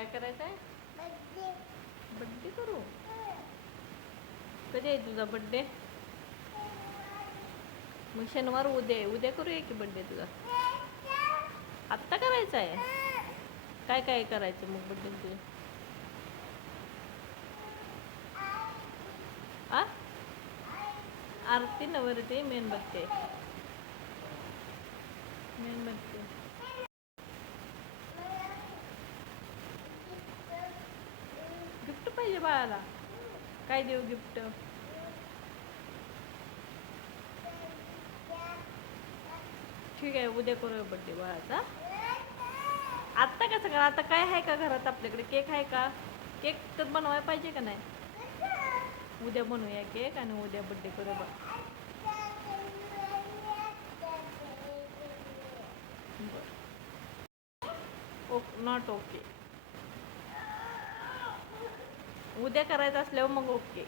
काय करायचं आहे? बड्डे. बड्डे करू? कधी आहे तुझा बड्डे? मग शनिवार उद्या आहे. उद्या करूया की बड्डे तुझा. आत्ता करायचा आहे? काय काय करायचं मग बड्डे तुझं? आ आरती नवरती मेणबत्ती. मेणबत्ती. गिफ्ट पाहिजे बाळाला. काय देऊ गिफ्ट? ठीक आहे, उद्या करूया बड्डे बाळाचा. आत्ता कसं करा? आता काय आहे का घरात आपल्याकडे? केक आहे का? केक तर बनवायला पाहिजे का नाही? उद्या बनवूया केक आणि उद्या बड्डे करूया बा. Not okay. उद्या करायचं असल्यावर मग ओके.